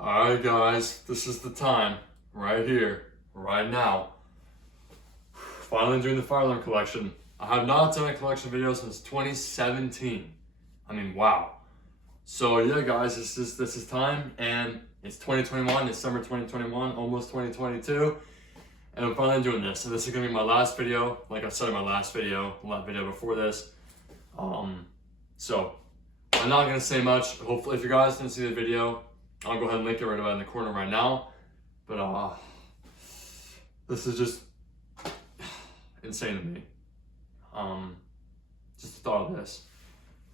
Alright guys, this is the time, right here, right now. Finally doing the fire alarm collection. I have not done a collection video since 2017. I mean, wow. So yeah guys, this is time, and it's 2021, it's summer 2021, almost 2022. And I'm finally doing this. So this is gonna be my last video, like I said in my last video, the last video before this. So I'm not gonna say much. Hopefully if you guys didn't see the video, I'll go ahead and link it right about in the corner right now. But this is just insane to me. Just the thought of this.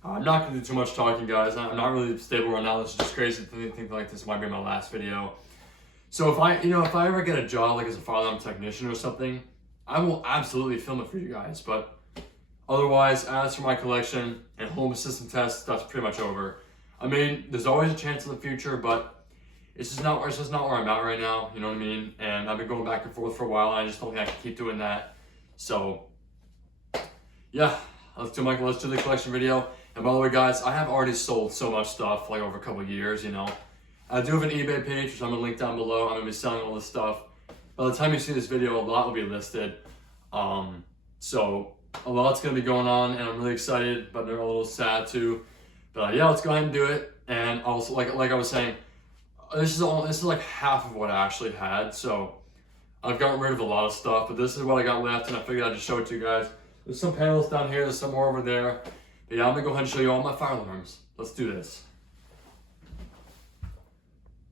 I'm not gonna do too much talking, guys. I'm not really stable right now. This is just crazy to think like this might be my last video. So if I ever get a job like as a fire alarm technician or something, I will absolutely film it for you guys. But otherwise, as for my collection and home assistant tests, that's pretty much over. I mean, there's always a chance in the future, but it's just not where I'm at right now, you know what I mean? And I've been going back and forth for a while, and I just don't think I can keep doing that. So, yeah, let's do the collection video. And by the way, guys, I have already sold so much stuff, like over a couple of years, you know. I do have an eBay page, which I'm gonna link down below. I'm gonna be selling all this stuff. By the time you see this video, a lot will be listed. So a lot's gonna be going on, and I'm really excited, but they're a little sad too. But yeah, let's go ahead and do it. And also, like I was saying, this is like half of what I actually had. So I've gotten rid of a lot of stuff, but this is what I got left, and I figured I'd just show it to you guys. There's some panels down here, there's some more over there. But yeah, I'm gonna go ahead and show you all my fire alarms. Let's do this.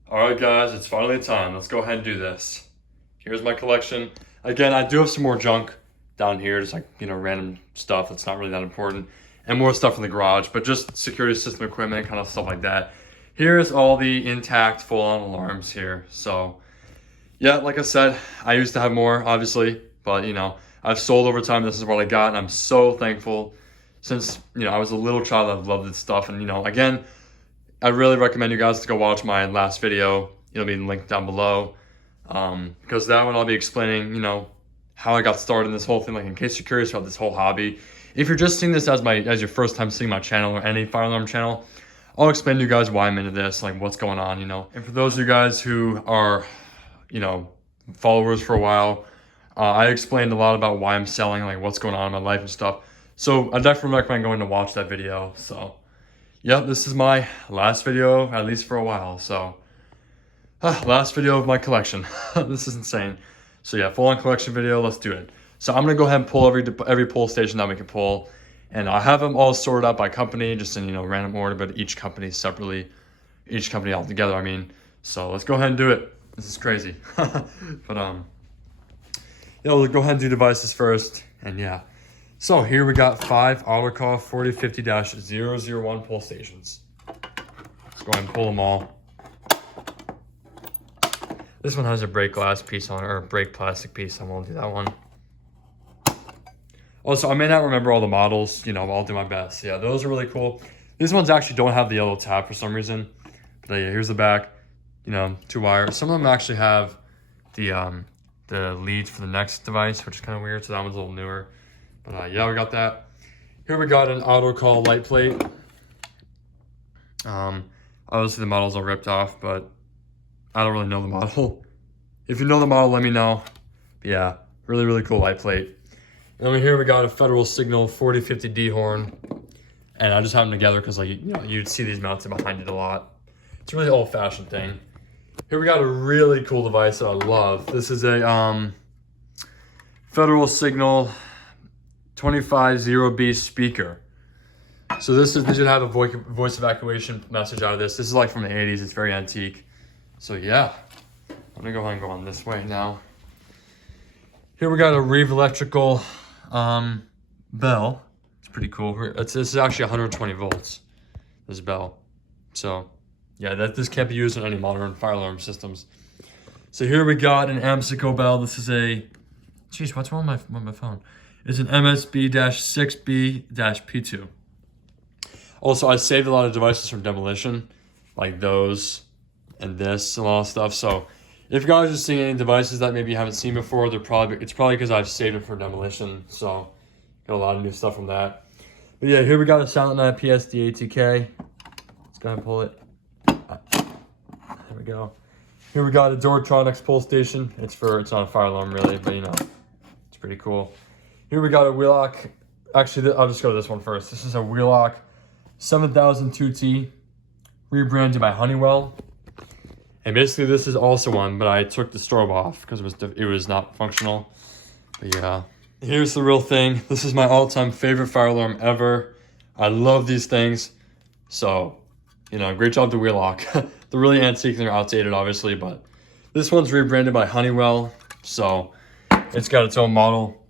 All right, guys, it's finally time. Let's go ahead and do this. Here's my collection. Again, I do have some more junk down here, just like, you know, random stuff that's not really that important. And more stuff in the garage, but just security system equipment, kind of stuff like that. Here's all the intact full-on alarms here. So yeah, like I said, I used to have more, obviously, but you know, I've sold over time. This is what I got, and I'm so thankful. Since, you know, I was a little child, I've loved this stuff. And you know, again, I really recommend you guys to go watch my last video. It'll be linked down below, because that one I'll be explaining, you know, how I got started in this whole thing, like in case you're curious about this whole hobby. If you're just seeing this as your first time seeing my channel or any fire alarm channel, I'll explain to you guys why I'm into this, like what's going on, you know. And for those of you guys who are, you know, followers for a while, I explained a lot about why I'm selling, like what's going on in my life and stuff. So I definitely recommend going to watch that video. So yeah, this is my last video, at least for a while. So last video of my collection. This is insane. So yeah, full on collection video, let's do it. So I'm gonna go ahead and pull every pull station that we can pull, and I have them all sorted out by company, just in, you know, random order, but each company separately, each company all together, I mean. So let's go ahead and do it. This is crazy. But yeah, we'll go ahead and do devices first, and yeah. So here we got 5 Autocall 4050-001 pull stations. Let's go ahead and pull them all. This one has a brake glass piece on it, or a brake plastic piece. I won't do that one. Also, I may not remember all the models, you know, but I'll do my best. Yeah, those are really cool. These ones actually don't have the yellow tab for some reason. But yeah, here's the back, you know, 2 wires. Some of them actually have the leads for the next device, which is kind of weird. So that one's a little newer. But yeah, we got that. Here we got an Autocall light plate. Obviously the model's all ripped off, but I don't really know the model. If you know the model, let me know. But yeah, really, really cool light plate. And over here we got a Federal Signal 4050D horn, and I just have them together because, like, you know, you'd see these mounted behind it a lot. It's a really old-fashioned thing. Here we got a really cool device that I love. This is a Federal Signal 250B speaker. So this should have a voice evacuation message out of this. This is like from the 80s. It's very antique. So yeah, I'm gonna go ahead and go on this way now. Here we got a Reeve Electrical bell. It's pretty cool. This is actually 120 volts, this bell. So yeah, this can't be used in any modern fire alarm systems. So here we got an Amsico bell. This is a, geez, what's wrong with my phone? It's an MSB-6B-P2. Also, I saved a lot of devices from demolition, like those and this and all that stuff. So if you guys are seeing any devices that maybe you haven't seen before, it's probably because I've saved them for demolition. So got a lot of new stuff from that. But yeah, here we got a Silent Night PSD ATK. Let's go ahead and pull it. There we go. Here we got a Doortronics pull station. It's not a fire alarm really, but you know, it's pretty cool. Here we got a Wheelock. Actually, I'll just go to this one first. This is a Wheelock 7002T, rebranded by Honeywell. And basically this is also one, but I took the strobe off because it was not functional. But yeah, here's the real thing. This is my all-time favorite fire alarm ever. I love these things. So, you know, great job to Wheelock. They're really antique and they're outdated, obviously, but this one's rebranded by Honeywell. So it's got its own model.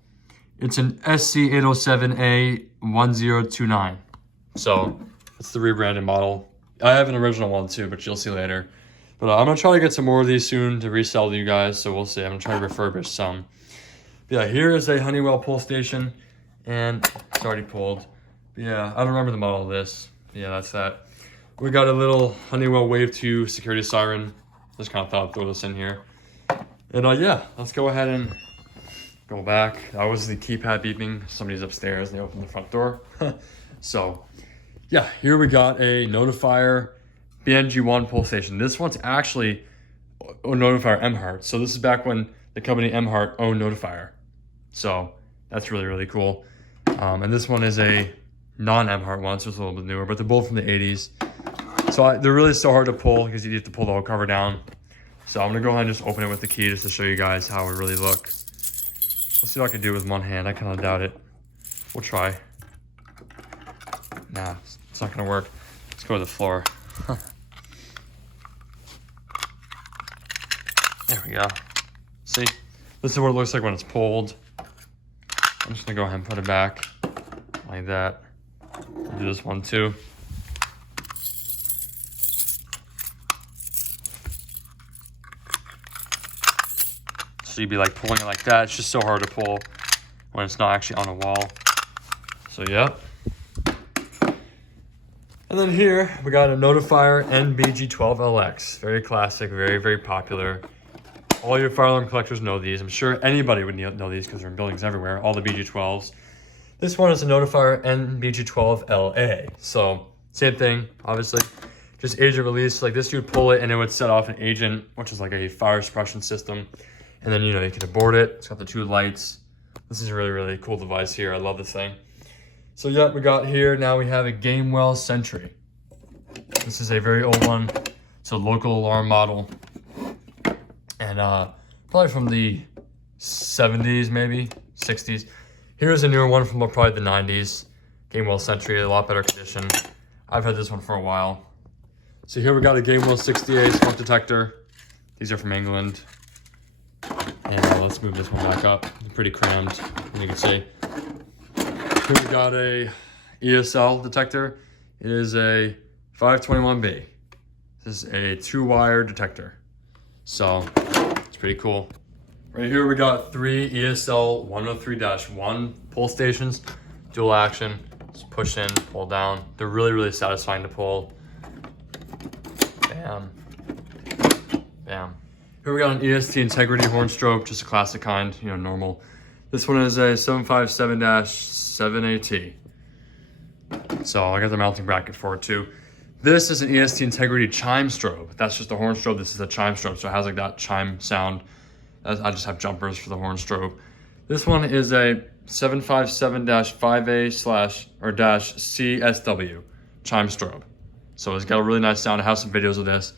It's an SC807A1029. So it's the rebranded model. I have an original one too, but you'll see later. But I'm gonna try to get some more of these soon to resell to you guys. So we'll see. I'm gonna try to refurbish some. But yeah, here is a Honeywell pull station, and it's already pulled. But yeah, I don't remember the model of this. Yeah, that's that. We got a little Honeywell Wave 2 security siren. Just kind of thought I'd throw this in here. And yeah, let's go ahead and go back. That was the keypad beeping. Somebody's upstairs and they opened the front door. So yeah, here we got a Notifier BNG1 pull station. This one's actually a Notifier Emhart. So this is back when the company Emhart owned Notifier. So that's really, really cool. And this one is a non-Emhart one, so it's a little bit newer, but they're both from the 80s. So they're really so hard to pull because you have to pull the whole cover down. So I'm gonna go ahead and just open it with the key just to show you guys how it really look. Let's see what I can do with one hand. I kind of doubt it. We'll try. Nah, it's not gonna work. Let's go to the floor. There we go. See, this is what it looks like when it's pulled. I'm just gonna go ahead and put it back like that. I'll do this one too. So you'd be like pulling it like that. It's just so hard to pull when it's not actually on a wall. So yeah. And then here we got a Notifier NBG12LX. Very classic, very, very popular. All your fire alarm collectors know these. I'm sure anybody would know these because they're in buildings everywhere. All the BG12s. This one is a Notifier NBG12LA. So same thing, obviously. Just agent release. Like this, you would pull it and it would set off an agent, which is like a fire suppression system. And then, you know, you can abort it. It's got the 2 lights. This is a really, really cool device here. I love this thing. So yeah, we got here. Now we have a Gamewell Sentry. This is a very old one. It's a local alarm model. And probably from the 70s, maybe 60s. Here's a newer one from probably the 90s. Gamewell Sentry, a lot better condition. I've had this one for a while. So here we got a Gamewell 68 smoke detector. These are from England. And let's move this one back up. It's pretty crammed, as you can see. Here we got a ESL detector. It is a 521B. This is a 2-wire detector. So it's pretty cool. Right here we got 3 ESL 103-1 pull stations. Dual action. Just push in, pull down. They're really, really satisfying to pull. Bam. Bam. Here we got an EST Integrity horn strobe, just a classic kind, you know, normal. This one is a 757-7AT. So I got the mounting bracket for it too. This is an EST Integrity chime strobe. That's just a horn strobe. This is a chime strobe, so it has like that chime sound. I just have jumpers for the horn strobe. This one is a 757-5A/CSW chime strobe. So it's got a really nice sound. I have some videos of this.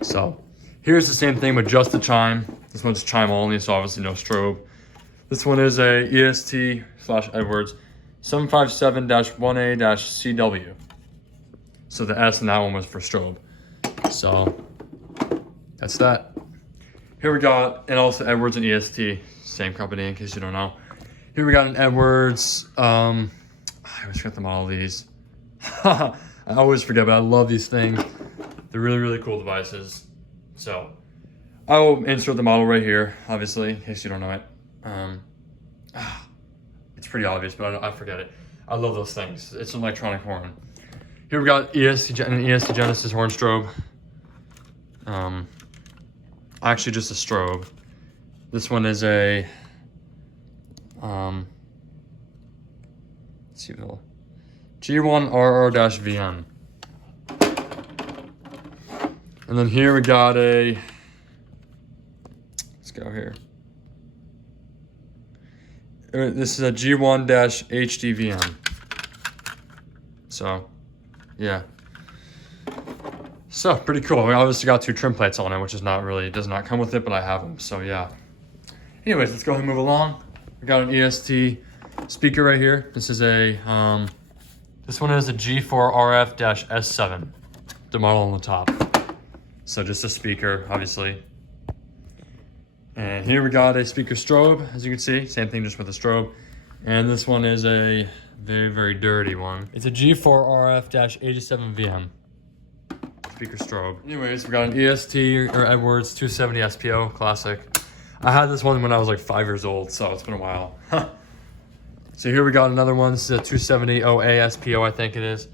So here's the same thing with just the chime. This one's chime only, so obviously no strobe. This one is a EST/Edwards 757-1A-CW. So the S in that one was for strobe. So that's that. Here we got, and also Edwards and EST, same company in case you don't know. Here we got an Edwards, I always forget the model of these. I always forget, but I love these things. They're really, really cool devices. So I will insert the model right here, obviously, in case you don't know it. It's pretty obvious, but I forget it. I love those things. It's an electronic horn. Here we got an EST Genesis horn strobe. Actually just a strobe. This one is a, let's see, G1RR-VM. And then here we got a, let's go here. This is a G1-HDVM. So, yeah. So, pretty cool. We obviously got 2 trim plates on it, which is not really, does not come with it, but I have them. So, yeah. Anyways, let's go ahead and move along. We got an EST speaker right here. This is a, this one is a G4RF-S7, the model on the top. So just a speaker, obviously. And here we got a speaker strobe, as you can see. Same thing, just with a strobe. And this one is a very, very dirty one. It's a G4RF-87VM speaker strobe. Anyways, we got an EST or Edwards 270 SPO classic. I had this one when I was like 5 years old, so it's been a while. So here we got another one. This is a 270 OA SPO, I think it is.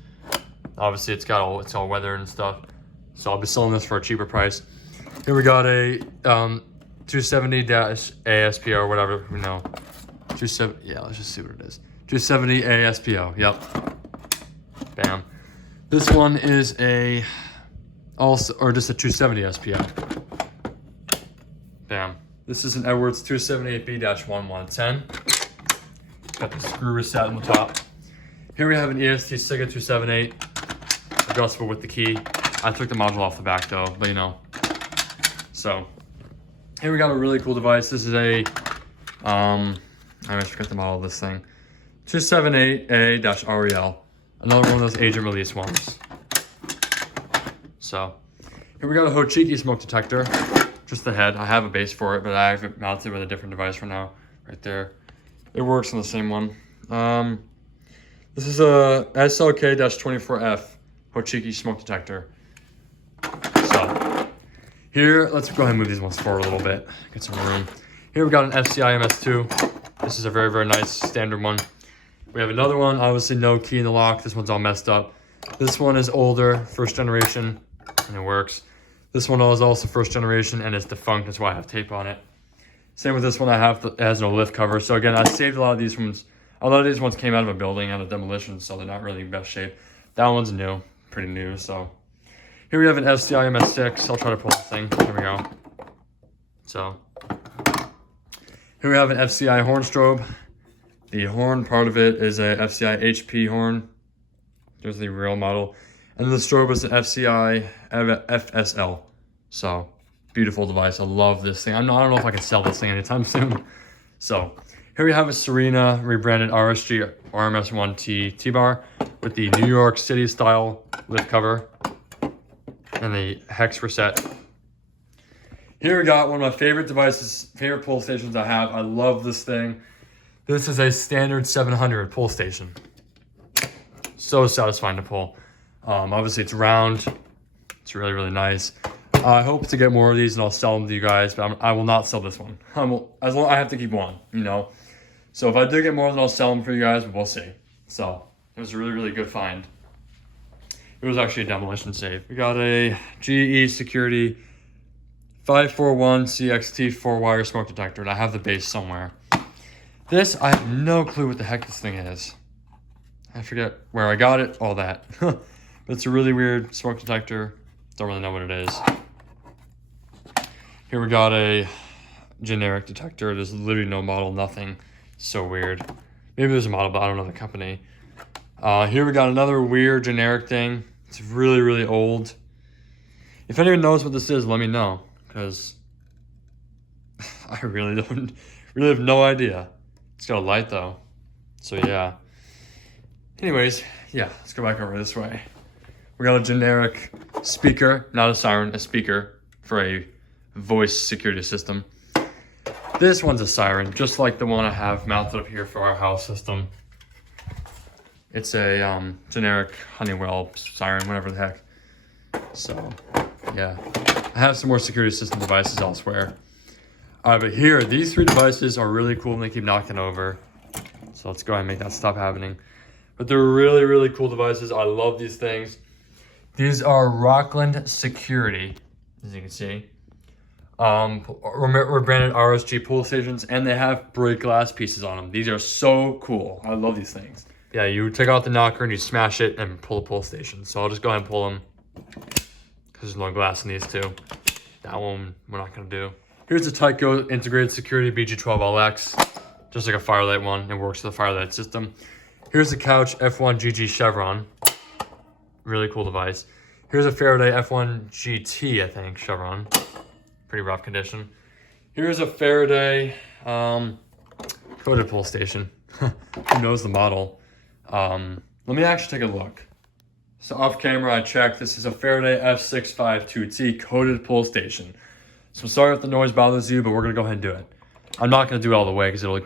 Obviously, it's all weathered and stuff. So I'll be selling this for a cheaper price. Here we got a 270-ASPO or whatever, we know. 270, yeah, let's just see what it is. 270 ASPO, yep. Bam. This one is a, also, or just a 270 SPO. Bam. This is an Edwards 278B-1110. Got the screw reset on the top. Here we have an EST Siga 278, adjustable with the key. I took the module off the back though, but you know. So, here we got a really cool device. This is a, I always forget the model of this thing. 278A-REL. Another one of those agent release ones. So, here we got a Hochiki smoke detector. Just the head. I have a base for it, but I have it mounted with a different device for now. Right there. It works on the same one. This is a SLK-24F Hochiki smoke detector. So, here, let's go ahead and move these ones forward a little bit. Get some room. Here we got an FCI MS2. This is a very, very nice standard one. We have another one, obviously no key in the lock. This one's all messed up. This one is older, first generation, and it works. This one is also first generation and it's defunct. That's why I have tape on it. Same with this one. It has no lift cover. So again, I saved a lot of these ones. A lot of these ones came out of a building, out of demolition, so they're not really in best shape. That one's new, pretty new. So here we have an FCI MS6. I'll try to pull this thing. Here we go. So here we have an FCI horn strobe. The horn part of it is a FCI HP horn. There's the real model. And then the strobe is an FCI FSL. So, beautiful device. I love this thing. I don't know if I can sell this thing anytime soon. So, here we have a Serena rebranded RSG RMS1T T-bar with the New York City style lift cover and the hex reset. Here we got one of my favorite devices, favorite pull stations I have. I love this thing. This is a standard 700 pull station. So satisfying to pull. Obviously it's round. It's really, really nice. I hope to get more of these and I'll sell them to you guys, but I will not sell this one. As long as I have to keep one, you know. So if I do get more, then I'll sell them for you guys, but we'll see. So it was a really, really good find. It was actually a demolition save. We got a GE Security 541 CXT 4-wire smoke detector, and I have the base somewhere. This, I have no clue what the heck this thing is. I forget where I got it, all that. But it's a really weird smoke detector. Don't really know what it is. Here we got a generic detector. There's literally no model, nothing. So weird. Maybe there's a model, but I don't know the company. Here we got another weird generic thing. It's really, really old. If anyone knows what this is, let me know. Because I really have no idea. It's got a light though. So yeah. Anyways, yeah, let's go back over this way. We got a generic speaker, not a siren, a speaker for a voice security system. This one's a siren, just like the one I have mounted up here for our house system. It's a generic Honeywell siren, whatever the heck. So, yeah. I have some more security system devices elsewhere. But here, these 3 devices are really cool and they keep knocking over. So let's go ahead and make that stop happening. But they're really, really cool devices. I love these things. These are Rockland Security, as you can see. Rebranded RSG pull stations, and they have break glass pieces on them. These are so cool. I love these things. Yeah, you take out the knocker and you smash it and pull the pull station. So I'll just go ahead and pull them. There's no glass in these two. That one we're not gonna do. Here's a Tyco integrated security BG12LX, just like a Fire-Lite one. It works with the Fire-Lite system. Here's a Couch F1 GG Chevron. Really cool device. Here's a Faraday F1 GT, I think, Chevron. Pretty rough condition. Here's a Faraday coated pull station. Who knows the model? Let me actually take a look. So off camera, I checked. This is a Faraday F652T coated pull station. So I'm sorry if the noise bothers you, but we're gonna go ahead and do it. I'm not gonna do it all the way because it'll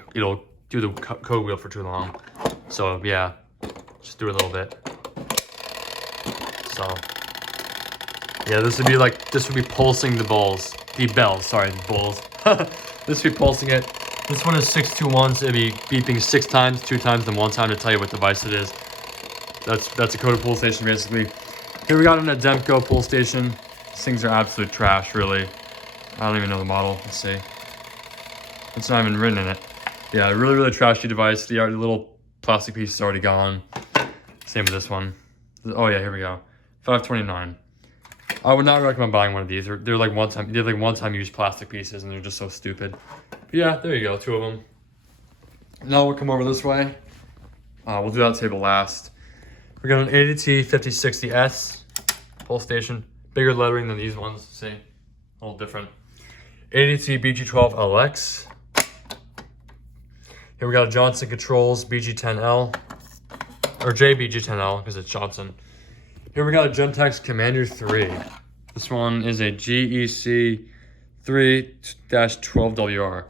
do the code wheel for too long. So yeah, just do it a little bit. So yeah, this would be pulsing the bells. This would be pulsing it. This one is 621, so it'd be beeping 6 times, 2 times, then 1 time to tell you what device it is. That's a coated pull station basically. Here we got an Ademco pull station. These things are absolute trash, really. I don't even know the model. Let's see. It's not even written in it. Yeah, really, really trashy device. The little plastic piece is already gone. Same with this one. Oh yeah, here we go. $529. I would not recommend buying one of these. They're like one-time use plastic pieces, and they're just so stupid. But yeah, there you go, 2 of them. Now we'll come over this way. We'll do that table last. We got an ADT 5060S pull station. Bigger lettering than these ones. See, a little different. ADT BG12LX. Here we got a Johnson Controls BG10L, or JBG10L because it's Johnson. Here we got a Gentex Commander 3. This one is a GEC 3-12WR.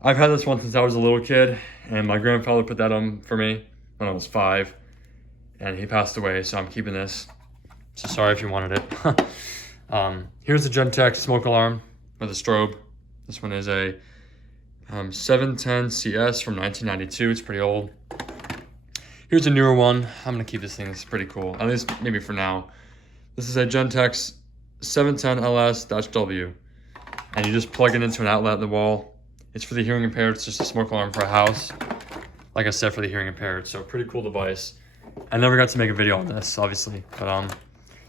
I've had this one since I was a little kid, and my grandfather put that on for me when I was 5, and he passed away, so I'm keeping this. So sorry if you wanted it. Here's a Gentex smoke alarm with a strobe. This one is a 710 CS from 1992. It's pretty old. Here's a newer one. I'm gonna keep this thing. It's pretty cool, at least maybe for now. This is a Gentex 710 LS-W, and you just plug it into an outlet in the wall. It's for the hearing impaired. It's just a smoke alarm for a house. Like I said, for the hearing impaired. So pretty cool device. I never got to make a video on this, obviously, but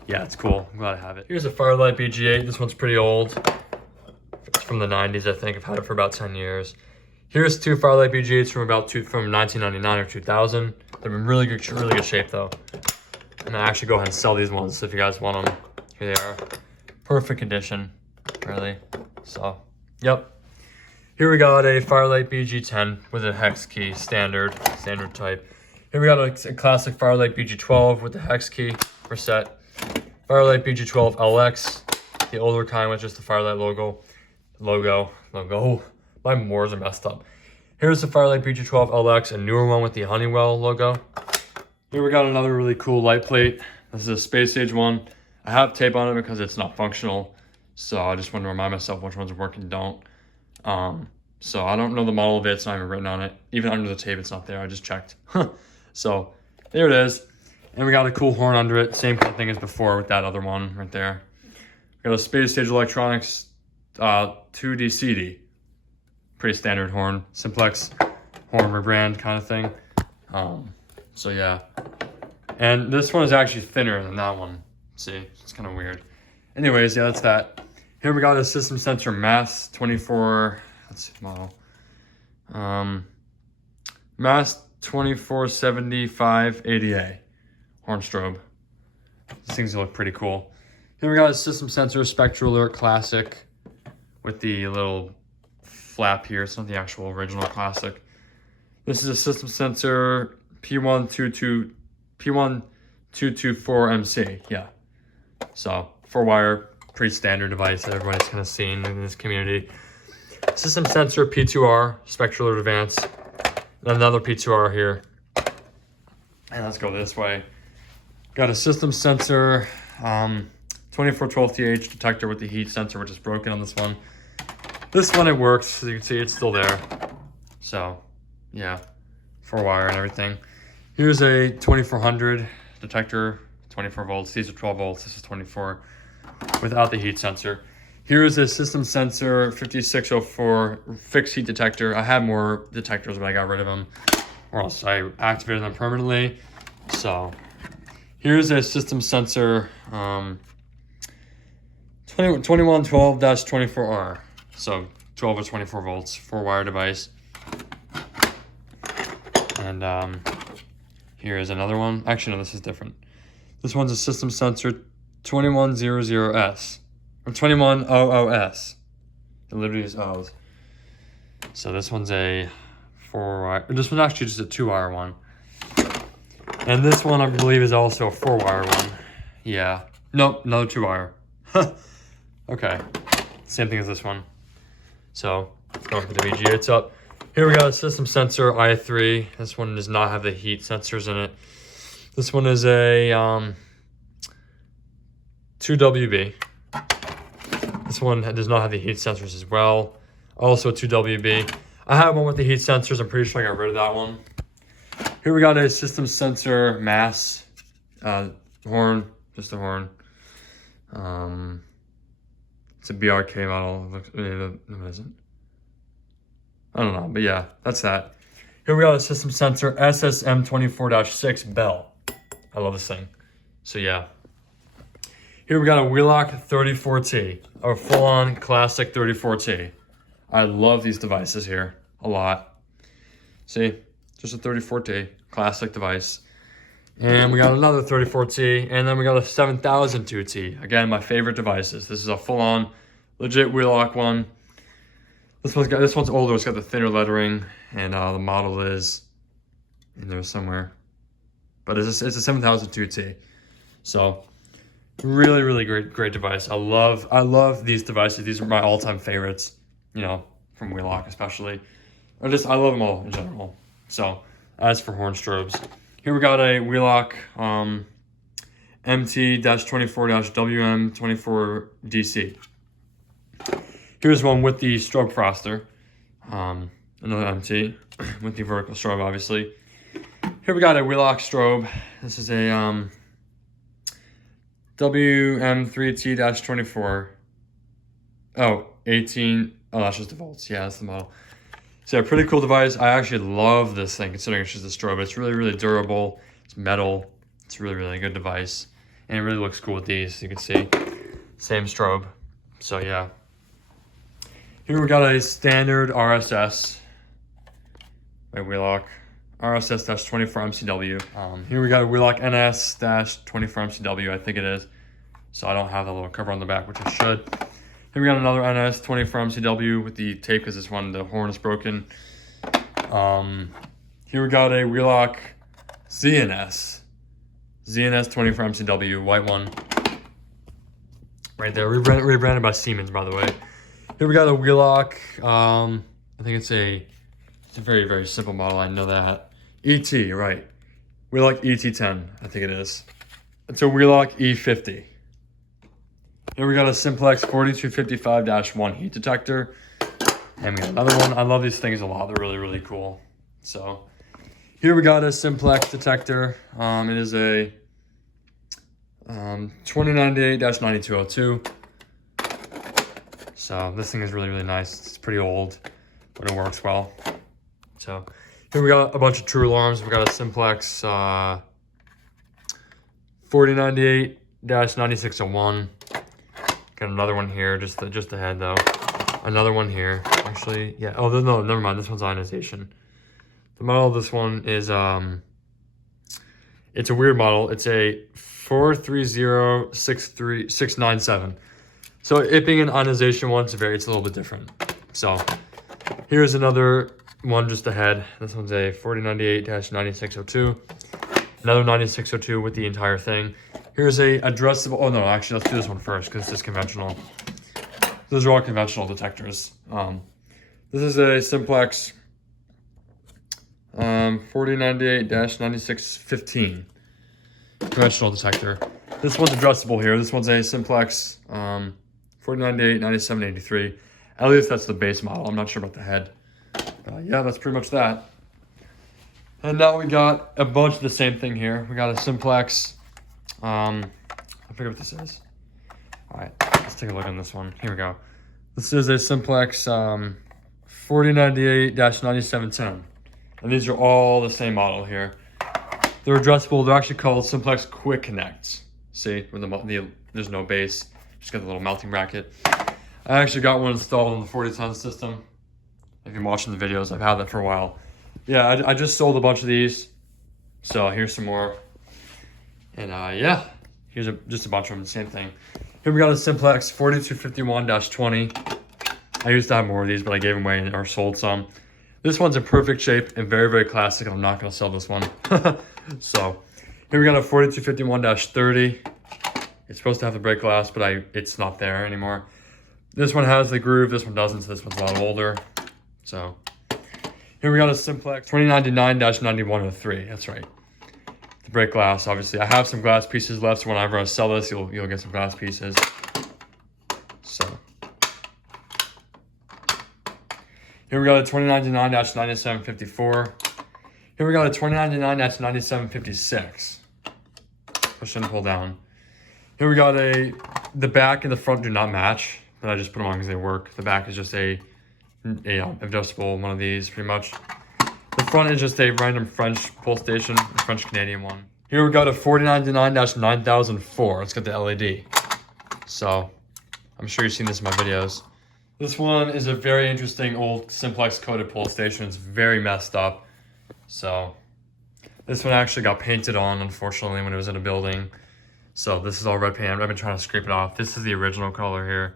yeah, it's cool. I'm glad I have it. Here's a Fire-Lite BG8. This one's pretty old. It's from the 90s, I think. I've had it for about 10 years. Here's 2 Fire-Lite BG8s from 1999 or 2000. They're in really good shape though. And I actually go ahead and sell these ones, so if you guys want them, here they are. Perfect condition, really. So, yep. Here we got a Fire-Lite BG10 with a hex key, standard type. Here we got a classic Fire-Lite BG12 with the hex key reset. Fire-Lite BG12 LX, the older kind with just the Fire-Lite logo. My words are messed up. Here's the Fire-Lite BG12 LX, a newer one with the Honeywell logo. Here we got another really cool light plate. This is a Space Age one. I have tape on it because it's not functional, so I just want to remind myself which ones work and don't. So I don't know the model of it. It's not even written on it. Even under the tape, it's not there. I just checked. So there it is. And we got a cool horn under it. Same kind of thing as before with that other one right there. We got a Space Age Electronics 2D CD. Pretty standard horn. Simplex horn rebrand kind of thing. So yeah. And this one is actually thinner than that one. See, it's kind of weird. Anyways, yeah, that's that. Here we got a System Sensor Mass 24, let's see the model. Mass 2475 ADA horn strobe. These things look pretty cool. Here we got a System Sensor Spectral Alert Classic with the little flap here. It's not the actual original classic. This is a System Sensor P1224MC. Yeah. So 4-wire, pretty standard device that everybody's kind of seen in this community. System Sensor P2R Spectral Alert Advanced. And another P2R here. And let's go this way. Got a System Sensor 2412TH detector with the heat sensor, which is broken on this one. This one, it works. As you can see, it's still there. So, yeah, 4-wire and everything. Here's a 2400 detector, 24 volts. These are 12 volts. This is 24 without the heat sensor. Here's a System Sensor 5604 fixed heat detector. I had more detectors, but I got rid of them, or else I activated them permanently. So, here's a System Sensor 2112-24R. So 12 or 24 volts, 4-wire device. And here is another one. Actually, no, this is different. This one's a system sensor 2100S or 2100S. It literally is O's. So this one's a 4-wire. This one's actually just a 2-wire one. And this one, I believe, is also a 4-wire one. Yeah. Nope, another 2-wire. Okay. Same thing as this one. So, let's go with the WG. It's up. Here we got a system sensor i3. This one does not have the heat sensors in it. This one is a 2WB. This one does not have the heat sensors as well. Also 2WB. I have one with the heat sensors. I'm pretty sure I got rid of that one. Here we got a system sensor mass horn, just a horn. It's a BRK model. What is it? I don't know, but yeah, that's that. Here we got a system sensor SSM24-6 Bell. I love this thing. So yeah. Here we got a Wheelock 34T, a full-on classic 34T. I love these devices here a lot. See, just a 34T, classic device. And we got another 34T, and then we got a 7002T. Again, my favorite devices. This is a full-on, legit Wheelock one. This one's older. It's got the thinner lettering, and the model is in there somewhere. But it's a 7002T. So really, really great device. I love these devices. These are my all-time favorites. You know, from Wheelock especially. I love them all in general. So as for horn strobes, here we got a Wheelock MT-24-WM24DC. Here's one with the strobe froster. Another MT with the vertical strobe, obviously. Here we got a Wheelock strobe. This is a WM3T-24. Oh, 18. Oh, that's just the volts. Yeah, that's the model. So, yeah, pretty cool device. I actually love this thing, considering it's just a strobe. It's really, really durable. It's metal. It's a really, really good device. And it really looks cool with these. You can see, same strobe. So, yeah. Here we got a standard RSS by Wheelock. RSS-24MCW. Here we got a Wheelock NS-24MCW, I think it is. So I don't have the little cover on the back, which I should. Here we got another NS-24MCW with the tape because this one, the horn is broken. Here we got a Wheelock ZNS. ZNS-24MCW, white one. Right there, rebranded by Siemens, by the way. Here we got a Wheelock, I think it's a very, very simple model, I know that. ET, right. Wheelock ET10, I think it is. It's a Wheelock E50. Here we got a Simplex 4255-1 heat detector. And we got another one. I love these things a lot. They're really, really cool. So here we got a Simplex detector. It is a 2098-9202. So this thing is really, really nice. It's pretty old, but it works well. So here we got a bunch of true alarms. We got a Simplex 4098-9601. Got another one here, just ahead though. Another one here, actually. Yeah. Oh no, never mind. This one's ionization. The model of this one is it's a weird model. It's a 430697. So it being an ionization one, it's a little bit different. So here's another one just ahead. This one's a 4098-9602. Another 9602 with the entire thing. Here's a addressable. Oh no, actually, let's do this one first because it's conventional. Those are all conventional detectors. This is a Simplex 4098-9615 conventional detector. This one's addressable here. This one's a Simplex 4098-9783. At least that's the base model. I'm not sure about the head. Yeah, that's pretty much that. And now we got a bunch of the same thing here. We got a Simplex. I forget what this is. All right, let's take a look on this one. Here we go. This is a Simplex 4098-9710. And these are all the same model here. They're addressable. They're actually called Simplex Quick Connects. See, with there's no base. Just got the little mounting bracket. I actually got one installed on the 4010 system. If you're watching the videos, I've had that for a while. Yeah, I just sold a bunch of these. So here's some more. And yeah, here's just a bunch of them, same thing. Here we got a Simplex 4251-20. I used to have more of these, but I gave them away or sold some. This one's in perfect shape and very, very classic. I'm not gonna sell this one. So here we got a 4251-30. It's supposed to have the brake glass, but it's not there anymore. This one has the groove, this one doesn't, so this one's a lot older. So here we got a Simplex 2099-9103. That's right. The brake glass, obviously. I have some glass pieces left, so whenever I sell this, you'll get some glass pieces. So here we got a 2099-9754. Here we got a 2099-9756. Push and pull down. Here we got the back and the front do not match, but I just put them on because they work. The back is just a adjustable one of these, pretty much. The front is just a random French pull station, a French Canadian one. Here we got a 4099-9004. It's got the LED. So I'm sure you've seen this in my videos. This one is a very interesting old Simplex coated pull station. It's very messed up. So this one actually got painted on, unfortunately, when it was in a building. So this is all red paint. I've been trying to scrape it off. This is the original color here.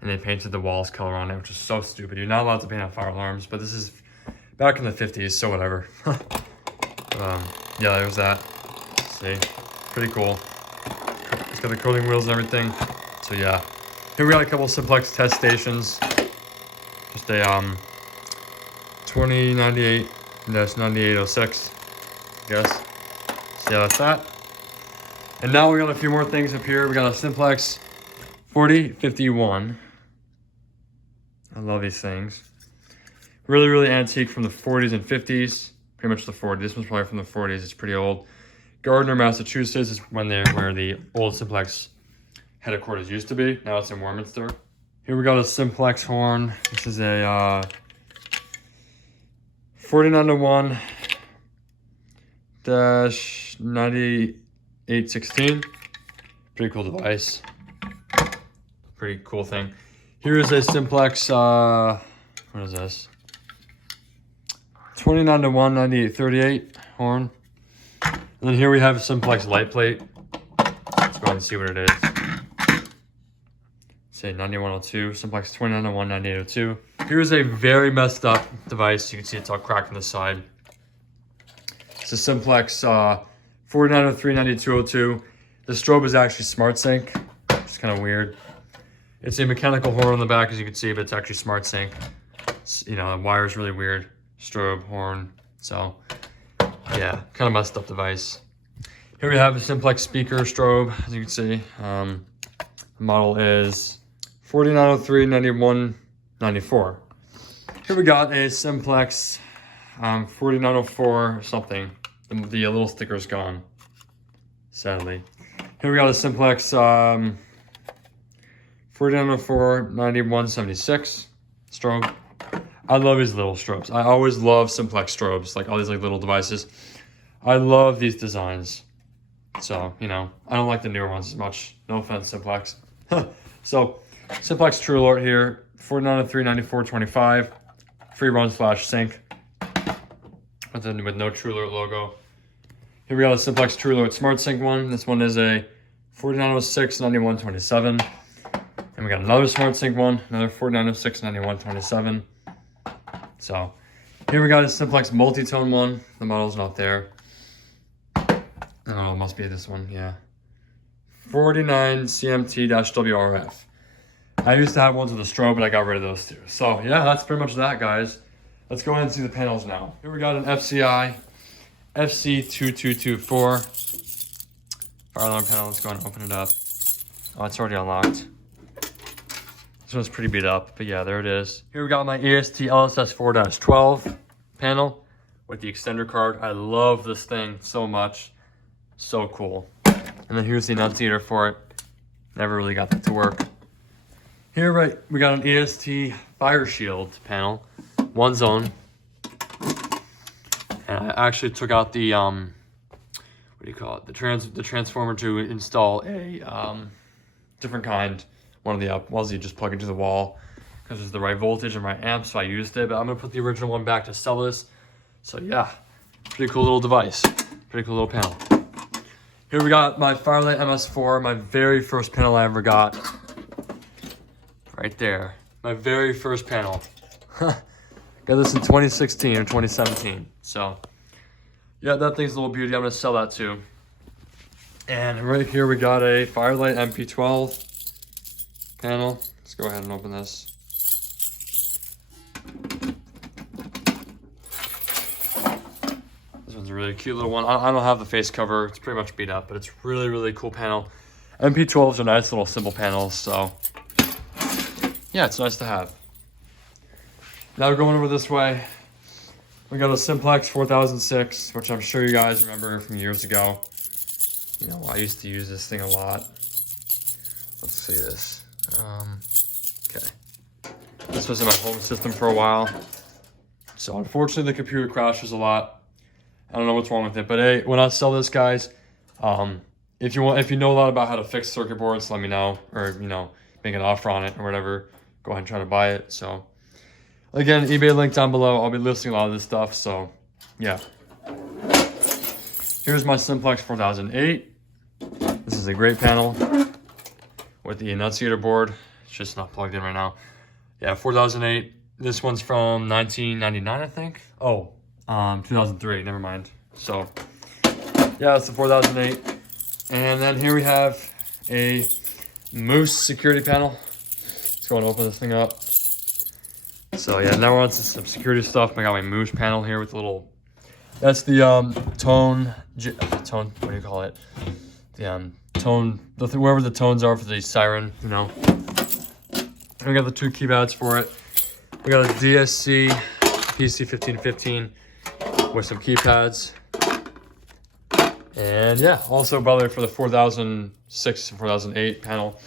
And they painted the walls color on it, which is so stupid. You're not allowed to paint on fire alarms, but this is back in the 50s, so whatever. Yeah, there's that. See, pretty cool. It's got the curling wheels and everything. So yeah, here we got a couple Simplex test stations. Just a 2098-9806, I guess. So yeah, that's that. And now we got a few more things up here. We got a Simplex 4051. I love these things. Really, really antique from the 40s and 50s. Pretty much the 40s. This one's probably from the 40s. It's pretty old. Gardner, Massachusetts is where the old Simplex headquarters used to be. Now it's in Warminster. Here we got a Simplex horn. This is a 4901-9816. Pretty cool device. Pretty cool thing. Here is a Simplex, what is this? 2901-9838 horn. And then here we have a Simplex light plate. Let's go ahead and see what it is. Say 9102, Simplex 2901-9802. Here's a very messed up device. You can see it's all cracked on the side. It's a Simplex 4903-9202. The strobe is actually smart sync. It's kind of weird. It's a mechanical horn on the back, as you can see, but it's actually smart sync. You know, the wire is really weird. Strobe, horn. So, yeah, kind of messed up device. Here we have a Simplex speaker strobe, as you can see. The model is 4903-9194. Here we got a Simplex 4904 or something. The little sticker's gone, sadly. Here we got a Simplex 4904-9176 strobe. I love these little strobes. I always love Simplex strobes, like all these little devices. I love these designs. So, you know, I don't like the newer ones as much. No offense, Simplex. So, Simplex True Alert here, 4903-9425, free run / sync, with no True Alert logo. Here we got a Simplex True Alert Smart Sync one. This one is a 4906-9127. And we got another Smart Sync one, another 4906-9127. So, here we got a Simplex multi-tone one. The model's not there. Oh, it must be this one, yeah. 49 CMT-WRF. I used to have ones with a strobe, but I got rid of those too. So, yeah, that's pretty much that, guys. Let's go ahead and see the panels now. Here we got an FCI FC2224 fire alarm panel. Let's go ahead and open it up. Oh, it's already unlocked. This one's pretty beat up, but yeah, there it is. Here we got my EST LSS 4-12 panel with the extender card. I love this thing so much. So cool. And then here's the annunciator for it. Never really got that to work. Here, we got an EST Fire Shield panel, one zone. And I actually took out the, what do you call it? The transformer to install a different kind one of the ones you just plug into the wall because it's the right voltage and right amp, so I used it. But I'm gonna put the original one back to sell this. So yeah, pretty cool little device, pretty cool little panel. Here we got my Fire-Lite MS4, my very first panel I ever got. Right there, my very first panel. Got this in 2016 or 2017. So yeah, that thing's a little beauty. I'm gonna sell that too. And right here we got a Fire-Lite MP12 panel. Let's go ahead and open this. This one's a really cute little one. I don't have the face cover. It's pretty much beat up, but it's really, really cool panel. MP12s are nice little simple panels, so yeah, it's nice to have. Now we're going over this way. We got a Simplex 4006, which I'm sure you guys remember from years ago. You know, I used to use this thing a lot. Let's see this. Okay. This was in my home system for a while. So unfortunately the computer crashes a lot. I don't know what's wrong with it, but hey, when I sell this, guys, if you know a lot about how to fix circuit boards, let me know, or you know, make an offer on it or whatever. Go ahead and try to buy it. So again, eBay link down below. I'll be listing a lot of this stuff. So yeah. Here's my Simplex 4008. This is a great panel with the enunciator board. It's just not plugged in right now. Yeah, 4008. This one's from 1999, I think. Oh, 2003. Never mind. So yeah, it's the 4008. And then here we have a Moose security panel. Let's go and open this thing up. So yeah, now we're on to some security stuff. I got my Moose panel here with a little. That's the tone. What do you call it? The tone. Wherever the tones are for the siren, you know. And we got the two keypads for it. We got a DSC PC1515 with some keypads. And yeah, also by the way, for the 4006 and 4008 panel,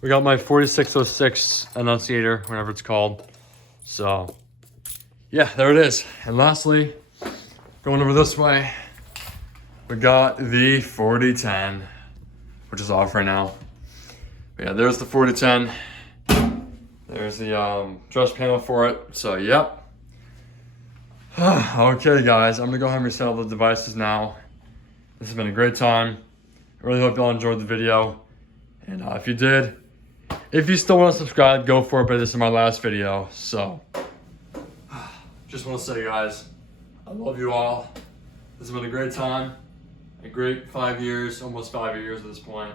we got my 4606 enunciator, whatever it's called. So yeah, there it is. And lastly, going over this way, we got the 4010, which is off right now. But yeah, there's the 4010. There's the dress panel for it. So yep. Okay guys, I'm gonna go ahead and reset all the devices now. This has been a great time. I really hope y'all enjoyed the video. And if you did, if you still want to subscribe, go for it, but this is my last video. So just want to say, guys, I love you all. This has been a great time. A great 5 years, almost 5 years at this point.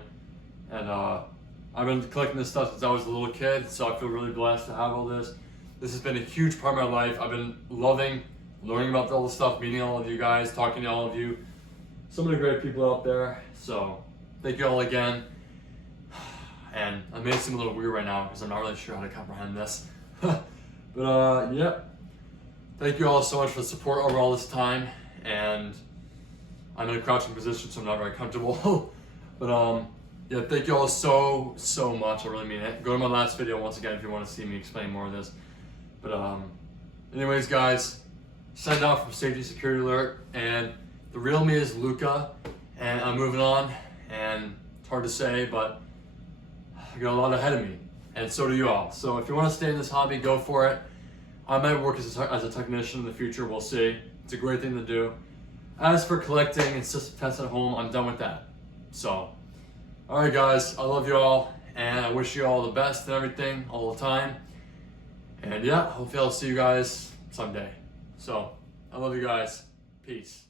And I've been collecting this stuff since I was a little kid, so I feel really blessed to have all this. This has been a huge part of my life. I've been loving learning about all this stuff, meeting all of you guys, talking to all of you. So many great people out there. So thank you all again. And I may seem a little weird right now because I'm not really sure how to comprehend this. But yeah, thank you all so much for the support over all this time. And I'm in a crouching position, so I'm not very comfortable. But yeah, thank you all so much. I really mean it. Go to my last video once again if you want to see me explain more of this. But anyways, guys, signed off from Safety Security Alert. And the real me is Luca, and I'm moving on. And it's hard to say, but I got a lot ahead of me, and so do you all. So if you want to stay in this hobby, go for it. I might work as a technician in the future. We'll see. It's a great thing to do. As for collecting and system tests at home, I'm done with that. So, all right, guys, I love you all, and I wish you all the best and everything all the time. And yeah, hopefully I'll see you guys someday. So, I love you guys. Peace.